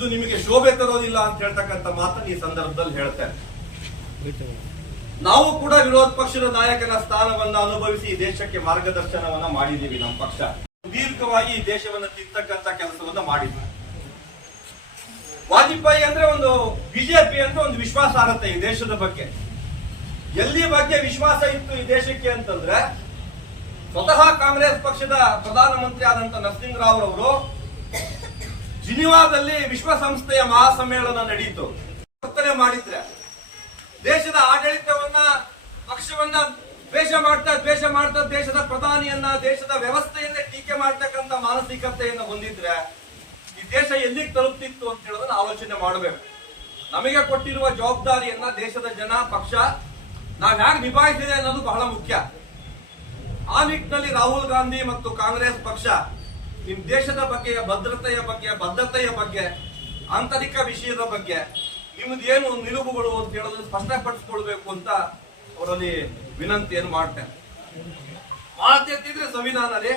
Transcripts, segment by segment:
ಇದು ನಿಮಗೆ ಶೋಭೆ ತರೋದಿಲ್ಲ ಅಂತ ಹೇಳ್ತಕ್ಕಂಥ ಮಾತನ್ನು ಈ ಸಂದರ್ಭದಲ್ಲಿ ಹೇಳ್ತೇನೆ. ನಾವು ಕೂಡ ವಿರೋಧ ಪಕ್ಷದ ನಾಯಕನ ಸ್ಥಾನವನ್ನ ಅನುಭವಿಸಿ ಈ ದೇಶಕ್ಕೆ ಮಾರ್ಗದರ್ಶನವನ್ನ ಮಾಡಿದ್ದೀವಿ. ನಮ್ಮ ಪಕ್ಷ ದೀರ್ಘವಾಗಿ ಈ ದೇಶವನ್ನ ತಿರ್ತಕ್ಕಂಥ ಕೆಲಸವನ್ನ ಮಾಡಿದ್ವಿ. ವಾಜಪೇಯಿ ಅಂದ್ರೆ ಒಂದು ಬಿಜೆಪಿ ಅಂದ್ರೆ ಒಂದು ವಿಶ್ವಾಸಾರ್ಹತೆ ಈ ದೇಶದ ಬಗ್ಗೆ. ಎಲ್ಲಿ ಬಗ್ಗೆ ವಿಶ್ವಾಸ ಇತ್ತು ಈ ದೇಶಕ್ಕೆ ಅಂತಂದ್ರೆ, ಸ್ವತಃ ಕಾಂಗ್ರೆಸ್ ಪಕ್ಷದ ಪ್ರಧಾನಮಂತ್ರಿ ಆದಂತ ನರಸಿಂಹರಾವ್ ಅವರು ಜಿನಿವಾದಲ್ಲಿ ವಿಶ್ವಸಂಸ್ಥೆಯ ಮಹಾಸಮ್ಮೇಳನ ನಡೆಯಿತು. ವರ್ತನೆ ಮಾಡಿದ್ರೆ ದೇಶದ ಆಡಳಿತವನ್ನ ಪಕ್ಷವನ್ನ ದ್ವೇಷ ಮಾಡ್ತಾ ದೇಶದ ಪ್ರಧಾನಿಯನ್ನ ದೇಶದ ವ್ಯವಸ್ಥೆಯನ್ನೇ ಟೀಕೆ ಮಾಡ್ತಕ್ಕಂಥ ಮಾನಸಿಕತೆಯನ್ನು ಹೊಂದಿದ್ರೆ ಈ ದೇಶ ಎಲ್ಲಿಗೆ ತಲುಪ್ತಿತ್ತು ಅಂತ ಹೇಳೋದನ್ನ ಆಲೋಚನೆ ಮಾಡಬೇಕು. ನಮಗೆ ಕೊಟ್ಟಿರುವ ಜವಾಬ್ದಾರಿಯನ್ನ ದೇಶದ ಜನ ಪಕ್ಷ ನಾವ್ ಹೇಗೆ ನಿಭಾಯಿಸಿದೆ ಅನ್ನೋದು ಬಹಳ ಮುಖ್ಯ. ಆ ನಿಟ್ಟಿನಲ್ಲಿ ರಾಹುಲ್ ಗಾಂಧಿ ಮತ್ತು ಕಾಂಗ್ರೆಸ್ ಪಕ್ಷ ನಿಮ್ ದೇಶದ ಬಗ್ಗೆ, ಭದ್ರತೆಯ ಬಗ್ಗೆ, ಬದ್ಧತೆಯ ಬಗ್ಗೆ, ಆಂತರಿಕ ವಿಷಯದ ಬಗ್ಗೆ ನಿಮ್ದೇನು ನಿಲುವುಗಳು ಅಂತ ಹೇಳೋದನ್ನ ಸ್ಪಷ್ಟಪಡಿಸ್ಕೊಳ್ಬೇಕು ಅಂತ ಅವರಲ್ಲಿ ವಿನಂತಿಯನ್ನು ಮಾಡ್ತೇನೆ. ಮಾತೆತ್ತಿದ್ರೆ ಸಂವಿಧಾನದಲ್ಲಿ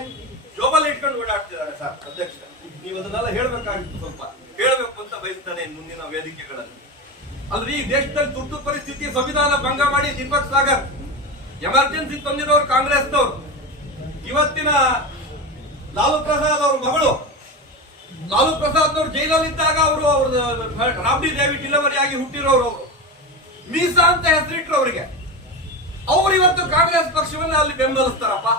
ಜೋಬಲ್ಲಿ ಇಟ್ಕೊಂಡು ಓಡಾಡ್ತಿದ್ದಾರೆ ಸರ್ ಅಧ್ಯಕ್ಷ. ನೀವು ಅದನ್ನೆಲ್ಲ ಹೇಳ್ಬೇಕಾಗಿತ್ತು, ಸ್ವಲ್ಪ ಹೇಳ್ಬೇಕು ಅಂತ ಬಯಸ್ತಾನೆ ಮುಂದಿನ ವೇದಿಕೆಗಳಲ್ಲಿ. ಅಲ್ರಿ, ಈ ದೇಶದಲ್ಲಿ ತುರ್ತು ಪರಿಸ್ಥಿತಿ ಸಂವಿಧಾನ ಭಂಗ ಮಾಡಿ ದೀಪಕ್ ಸಾಗರ್ ಎಮರ್ಜೆನ್ಸಿ ತಂದಿರೋರು ಕಾಂಗ್ರೆಸ್ನವರು. ಇವತ್ತಿನ ಲಾಲು ಪ್ರಸಾದ್ ಅವ್ರ ಮಗಳು ಲಾಲು ಪ್ರಸಾದ್ ಅವರು ಜೈಲಲ್ಲಿದ್ದಾಗ ಅವರು ರಾಬ್ಡಿ ದೇವಿ ಡಿಲಿವರಿ ಆಗಿ ಹುಟ್ಟಿರೋರು. ಅವರು ಮೀಸಾ ಅಂತ ಹೆಸರಿಟ್ರು ಅವರಿಗೆ. ಅವ್ರು ಇವತ್ತು ಕಾಂಗ್ರೆಸ್ ಪಕ್ಷವನ್ನ ಅಲ್ಲಿ ಬೆಂಬಲಿಸ್ತಾರಪ್ಪ,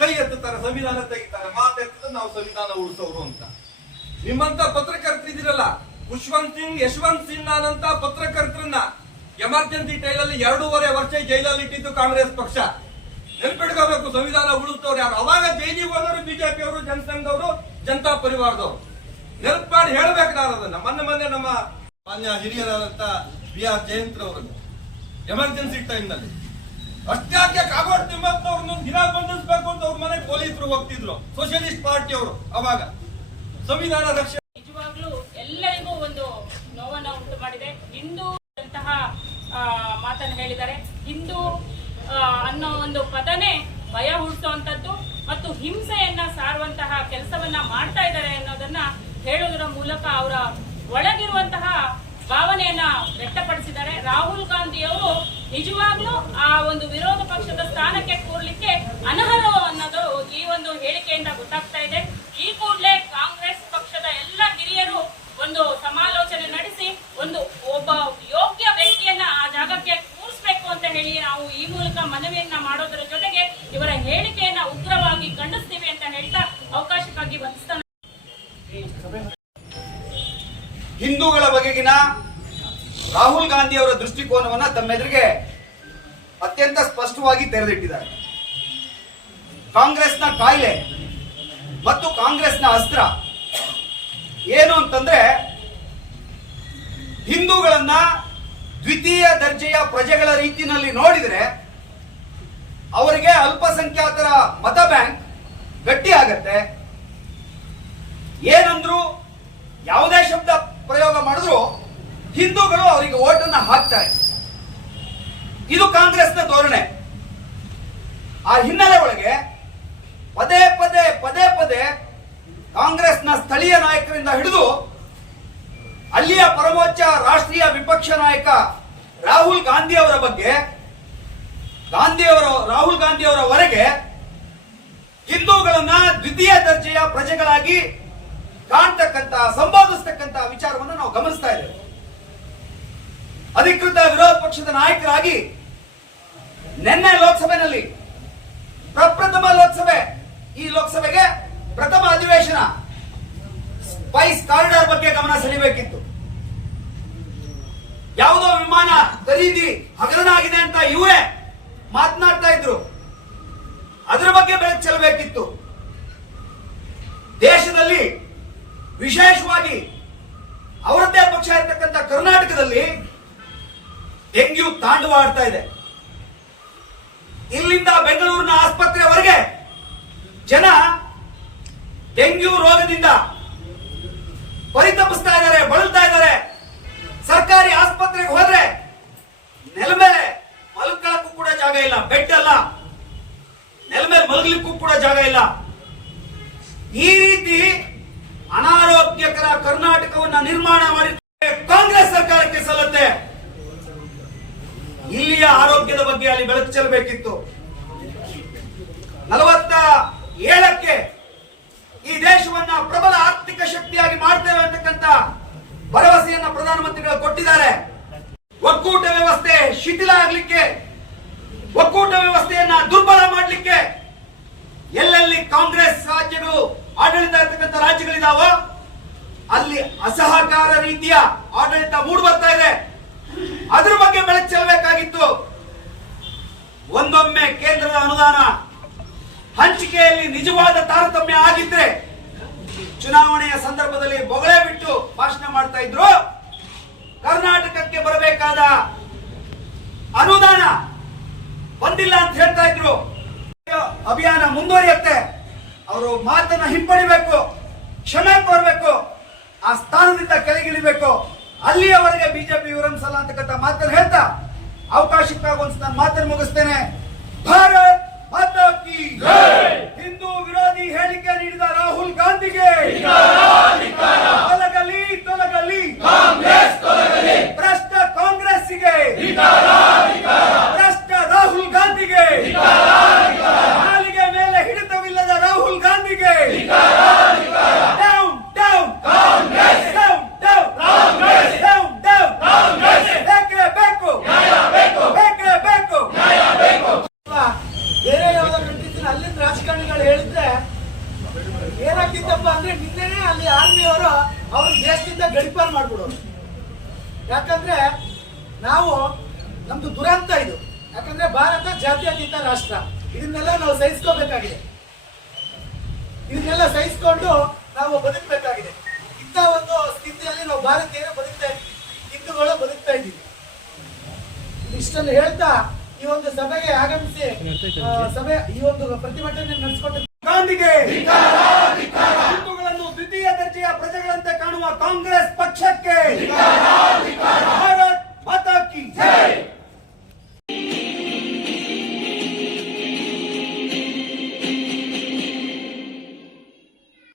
ಕೈ ಎತ್ತುತ್ತಾರೆ, ಸಂವಿಧಾನ ತೆಗಿತಾರೆ, ಮಾತೆತ್ತಿದ್ರೆ ನಾವು ಸಂವಿಧಾನ ಉಳಿಸೋರು ಅಂತ. ನಿಮ್ಮಂತ ಪತ್ರಕರ್ತರಿದಿರಲ್ಲ, ಯಶವಂತ್ ಸಿನ್ಹಾನಂತ ಪತ್ರಕರ್ತರನ್ನ ಎಮರ್ಜೆನ್ಸಿ ಟೈಲಲ್ಲಿ 2.5 ವರ್ಷ ಜೈಲಲ್ಲಿ ಇಟ್ಟಿದ್ದು ಕಾಂಗ್ರೆಸ್ ಪಕ್ಷ. ನೆನ್ಪಿಟ್ಕೋಬೇಕು, ಸಂವಿಧಾನ ಉಳಿಸ್ತವ್ರು ಯಾರು? ಅವಾಗ ಜೈಲಿಗೆ ಹೋದವರು ಬಿಜೆಪಿ ಅವರು, ಜನಸಂಘದವರು, ಜನತಾ ಪರಿವಾರದವರು. ನೆನಪು ಮಾಡಿ ಹೇಳ್ಬೇಕು ನಾನು ಅದನ್ನ. ಮೊನ್ನೆ ನಮ್ಮ ಮಾನ್ಯ ಹಿರಿಯರಾದಂತ BR ಜಯಂತ್ರವರನ್ನು ಎಮರ್ಜೆನ್ಸಿ ಟೈಮ್ ನಲ್ಲಿ ಅಷ್ಟಾಕೆ ಕಾಗೋಡು ತಿಮ್ಮಪ್ಪನವ್ರನ್ನ ದಿನ ಬಂಧಿಸಬೇಕು ಅಂತ ಅವ್ರ ಮನೆಗೆ ಪೊಲೀಸರು ಹೋಗ್ತಿದ್ರು, ಸೋಷಿಯಲಿಸ್ಟ್ ಪಾರ್ಟಿ ಅವರು. ಅವಾಗ ಸಂವಿಧಾನ ರಕ್ಷಣೆ ನಿಜವಾಗ್ಲೂ ಎಲ್ಲರಿಗೂ ಒಂದು ನೋವನ್ನ ಉಂಟು ಮಾಡಿದೆ. ಹಿಂದೂ ಅಂತಹ ಮಾತನ್ನು ಹೇಳಿದ್ದಾರೆ. ಹಿಂದೂ ಅನ್ನೋ ಒಂದು ಪದನೇ ಭಯ ಹುಟ್ಟಿಸುವಂತದ್ದು ಮತ್ತು ಹಿಂಸೆಯನ್ನ ಸಾರುವಂತಹ ಕೆಲಸವನ್ನ ಮಾಡ್ತಾ ಇದ್ದಾರೆ ಅನ್ನೋದನ್ನ ಹೇಳೋದರ ಮೂಲಕ ಅವರ ಒಳಗಿರುವಂತಹ ಭಾವನೆಯನ್ನ ವ್ಯಕ್ತಪಡಿಸಿದ್ದಾರೆ. ರಾಹುಲ್ ಗಾಂಧಿ ಅವರು ನಿಜವಾಗ್ಲೂ ಆ ಒಂದು ವಿರೋಧ ಪಕ್ಷದ ಸ್ಥಾನಕ್ಕೆ ಕೂರ್ಲಿಕ್ಕೆ ಅನರ್ಹರು ಅನ್ನೋದು ಈ ಒಂದು ಹೇಳಿಕೆಯಿಂದ ಗೊತ್ತಾಗ್ತಾ ಇದೆ. ಈ ಕೂಡಲೇ ಕಾಂಗ್ರೆಸ್ ಪಕ್ಷದ ಎಲ್ಲ ಹಿರಿಯರು ಒಂದು ಸಮಾಲೋಚನೆ ನಡೆಸಿ ಒಬ್ಬ ಯೋಗ್ಯ ವ್ಯಕ್ತಿಯನ್ನ ಆ ಜಾಗಕ್ಕೆ ಕೂರಿಸಬೇಕು ಅಂತ ಹೇಳಿ ನಾವು ಈ ಮೂಲಕ ಮನವಿಯನ್ನ ಮಾಡೋದರ ಜೊತೆಗೆ ಇವರ ಹೇಳಿಕೆಯನ್ನ ಉಗ್ರವಾಗಿ ಖಂಡಿಸ್ತೀವಿ ಅಂತ ಹೇಳ್ತಾ ಅವಕಾಶಕ್ಕಾಗಿ ವಂದಿಸ್ತಾನೆ. ಹಿಂದೂಗಳ ಬಗೆಗಿನ ರಾಹುಲ್ ಗಾಂಧಿ ಅವರ ದೃಷ್ಟಿಕೋನವನ್ನ ತಮ್ಮೆದುರಿಗೆ ಅತ್ಯಂತ ಸ್ಪಷ್ಟವಾಗಿ ತೆರೆದಿಟ್ಟಿದ್ದಾರೆ. ಕಾಂಗ್ರೆಸ್ನ ಕಾಯಿಲೆ ಮತ್ತು ಕಾಂಗ್ರೆಸ್ನ ಅಸ್ತ್ರ ಏನು ಅಂತಂದ್ರೆ, ಹಿಂದೂಗಳನ್ನ ದ್ವಿತೀಯ ದರ್ಜೆಯ ಪ್ರಜೆಗಳ ರೀತಿಯಲ್ಲಿ ನೋಡಿದ್ರೆ ಅವರಿಗೆ ಅಲ್ಪಸಂಖ್ಯಾತರ ಮತ ಬ್ಯಾಂಕ್ ಗಟ್ಟಿ ಆಗತ್ತೆ. ಏನಂದ್ರು, ಯಾವುದೇ ಶಬ್ದ ಪ್ರಯೋಗ ಮಾಡಿದ್ರು ಹಿಂದೂಗಳು ಅವರಿಗೆ ಓಟನ್ನ ಹಾಕ್ತಾರೆ. ಇದು ಕಾಂಗ್ರೆಸ್ನ ಧೋರಣೆ. ಆ ಹಿನ್ನೆಲೆ ಒಳಗೆ ಪದೇ ಪದೇ ಕಾಂಗ್ರೆಸ್ನ ಸ್ಥಳೀಯ ನಾಯಕರಿಂದ ಹಿಡಿದು ಅಲ್ಲಿಯ ಪರಮೋಚ್ಚ ರಾಷ್ಟ್ರೀಯ ವಿಪಕ್ಷ ನಾಯಕ ರಾಹುಲ್ ಗಾಂಧಿ ಅವರ ಬಗ್ಗೆ, ರಾಹುಲ್ ಗಾಂಧಿ ಅವರವರೆಗೆ ಹಿಂದೂಗಳನ್ನ ದ್ವಿತೀಯ ದರ್ಜೆಯ ಪ್ರಜೆಗಳಾಗಿ ಕಾಣ್ತಕ್ಕಂತ, ಸಂಬೋಧಿಸ್ತಕ್ಕಂತ ವಿಚಾರವನ್ನು ನಾವು ಗಮನಿಸ್ತಾ ಇದ್ದೇವೆ. ಅಧಿಕೃತ ವಿರೋಧ ಪಕ್ಷದ ನಾಯಕರಾಗಿ ನಿನ್ನೆ ಲೋಕಸಭೆಯಲ್ಲಿ ಪ್ರಪ್ರಥಮ ಲೋಕಸಭೆ, ಈ ಲೋಕಸಭೆಗೆ ಪ್ರಥಮ ಅಧಿವೇಶನ ಸ್ಪೈಸ್ ಕಾರಿಡಾರ್ ಬಗ್ಗೆ ಗಮನ ಸೆಳೆಯಬೇಕಿತ್ತು. ಯಾವುದೋ ವಿಮಾನ ಖರೀದಿ ಹಗರಣ ಆಗಿದೆ ಅಂತ ಇವರೇ ಮಾತನಾಡ್ತಾ ಇದ್ರು, ಅದರ ಬಗ್ಗೆ ಬೆಳಕು ಚೆಲ್ಲಬೇಕಿತ್ತು. ದೇಶದಲ್ಲಿ ವಿಶೇಷವಾಗಿ ಅವರದ್ದೇ ಪಕ್ಷ ಇರತಕ್ಕಂಥ ಕರ್ನಾಟಕದಲ್ಲಿ ಡೆಂಗ್ಯೂ ತಾಂಡವಾಡ್ತಾ ಇದೆ. ಇಲ್ಲಿಂದ ಬೆಂಗಳೂರಿನ ಆಸ್ಪತ್ರೆವರೆಗೆ ಜನ ಡೆಂಗ್ಯೂ ರೋಗದಿಂದ ಪರಿತಪಿಸ್ತಾ ಇದ್ದಾರೆ, ಬಳಲ್ತಾ ಇದ್ದಾರೆ. ಸರ್ಕಾರಿ ಆಸ್ಪತ್ರೆಗೆ ಹೋದ್ರೆ ನೆಲ ಮೇಲೆ ಮಲ್ಕೊಳ್ಳಕ್ಕೂ ಕೂಡ ಜಾಗ ಇಲ್ಲ, ಬೆಡ್ ಅಲ್ಲ, ನೆಲ ಮೇಲೆ ಮಲಗಲಿಕ್ಕೂ ಕೂಡ ಜಾಗ ಇಲ್ಲ. ಈ ರೀತಿ ಅನಾರೋಗ್ಯಕರ ಕರ್ನಾಟಕವನ್ನ ನಿರ್ಮಾಣ ಬೆಳಕು ಚೆಲ್ಲಬೇಕಿತ್ತು. 47ಕ್ಕೆ ಈ ದೇಶವನ್ನ ಪ್ರಬಲ ಆರ್ಥಿಕ ಶಕ್ತಿಯಾಗಿ ಮಾಡ್ತೇವೆ ಅಂತಕ್ಕಂಥ ಭರವಸೆಯನ್ನ ಪ್ರಧಾನಮಂತ್ರಿಗಳು ಕೊಟ್ಟಿದ್ದಾರೆ. ಒಕ್ಕೂಟ ವ್ಯವಸ್ಥೆ ಶಿಥಿಲ ಆಗ್ಲಿಕ್ಕೆ, ಒಕ್ಕೂಟ ವ್ಯವಸ್ಥೆಯನ್ನ ದುರ್ಬಲ ಮಾಡಲಿಕ್ಕೆ ಎಲ್ಲೆಲ್ಲಿ ಕಾಂಗ್ರೆಸ್ ರಾಜ್ಯಗಳು ಆಡಳಿತ ಇರ್ತಕ್ಕಂಥ ರಾಜ್ಯಗಳಿದಾವೋ ಅಲ್ಲಿ ಅಸಹಕಾರ ರೀತಿಯ ಆಡಳಿತ ಮೂಡಿ ಬರ್ತಾ ಇದೆ. ಅದ್ರ ಬಗ್ಗೆ ಬೆಳಕು ಚೆಲ್ಲಬೇಕಾಗಿತ್ತು. ಒಂದೊಮ್ಮೆ ಕೇಂದ್ರದ ಅನುದಾನ ಹಂಚಿಕೆಯಲ್ಲಿ ನಿಜವಾದ ತಾರತಮ್ಯ ಆಗಿದ್ರೆ ಚುನಾವಣೆಯ ಸಂದರ್ಭದಲ್ಲಿ ಬೊಗಳೆ ಬಿಟ್ಟು ಭಾಷಣ ಮಾಡ್ತಾ ಇದ್ರು. ಕರ್ನಾಟಕಕ್ಕೆ ಬರಬೇಕಾದ ಅನುದಾನ ಬಂದಿಲ್ಲ ಅಂತ ಹೇಳ್ತಾ ಇದ್ರು. ಅಭಿಯಾನ ಮುಂದುವರಿಯುತ್ತೆ. ಅವರು ಮಾತನ್ನ ಹಿಂಪಡಿಬೇಕು, ಕ್ಷಮೆ ಕೋರಬೇಕು, ಆ ಸ್ಥಾನದಿಂದ ಕೆಳಗಿಳಿಬೇಕು. ಅಲ್ಲಿಯವರೆಗೆ ಬಿಜೆಪಿ ವಿರಂಸಲ್ಲ ಅಂತಕ್ಕಂಥ ಮಾತನ್ನು ಹೇಳ್ತಾ ಅವಕಾಶಕ್ಕಾಗಿ ಒಂದು ನಾನು ಮಾತನ್ನು ಮುಗಿಸ್ತೇನೆ. ಭಾರತ್ ಮಾತಾ ಕಿ ಜೈ. ಹಿಂದೂ ವಿರೋಧಿ ಹೇಳಿಕೆ ನೀಡಿದ ರಾಹುಲ್ ಗಾಂಧಿಗೆ ತೊಲಗಲಿ ತೊಲಗಲಿ ಕಾಂಗ್ರೆಸ್ ತೊಲಗಲಿ. ಭ್ರಷ್ಟ ಕಾಂಗ್ರೆಸ್ಸಿಗೆ ಭ್ರಷ್ಟ ರಾಹುಲ್ ಗಾಂಧಿಗೆ, ನಾಲಿಗೆ ಮೇಲೆ ಹಿಡಿತವಿಲ್ಲದ ರಾಹುಲ್ ಗಾಂಧಿಗೆ down down Congress, down down Congress, down down Congress. ಬೇಕೇ ಬೇಕು, ಬೇಕೇ ಬೇಕು. ಬೇರೆ ಯಾವ್ದೋ ಕಂಟ್ರೀಸ್ ಅಲ್ಲಿಂದ ರಾಜಕಾರಣಿಗಳು ಹೇಳಿದ್ರೆ ಏನಾಗ್ತಿತ್ತಪ್ಪ ಅಂದ್ರೆ ನಿನ್ನೆನೆ ಅಲ್ಲಿ ಆರ್ಮಿಯವರು ಅವ್ರ ದೇಶದಿಂದ ಗಡಿಪಾರು ಮಾಡ್ಬಿಡೋರು. ಯಾಕಂದ್ರೆ ನಾವು ನಮ್ದು ದುರಂತ ಇದು. ಯಾಕಂದ್ರೆ ಭಾರತ ಜಾತ್ಯತೀತ ರಾಷ್ಟ್ರ, ಇದನ್ನೆಲ್ಲ ನಾವು ಸಹಿಸ್ಕೋಬೇಕಾಗಿದೆ. ಇದನ್ನೆಲ್ಲ ಸಹಿಸ್ಕೊಂಡು ನಾವು ಬದುಕಬೇಕಾಗಿದೆ. ಇಂಥ ಒಂದು ಸ್ಥಿತಿಯಲ್ಲಿ ನಾವು ಭಾರತೀಯರು ಬದುಕ್ತಾ ಇದ್ದೀವಿ, ಹಿಂದೂಗಳು ಬದುಕ್ತಾ ಇದ್ದೀವಿ. ಇಷ್ಟನ್ನು ಹೇಳ್ತಾ ಈ ಒಂದು ಸಭೆಗೆ ಆಗಮಿಸಿ ಈ ಒಂದು ಪ್ರತಿಭಟನೆ ನಡೆಸಿಕೊಂಡು ಗಾಂಧಿಗೆ, ಹಿಂದೂಗಳನ್ನು ದ್ವಿತೀಯ ದರ್ಜೆಯ ಪ್ರಜೆಗಳಂತೆ ಕಾಣುವ ಕಾಂಗ್ರೆಸ್ ಪಕ್ಷಕ್ಕೆ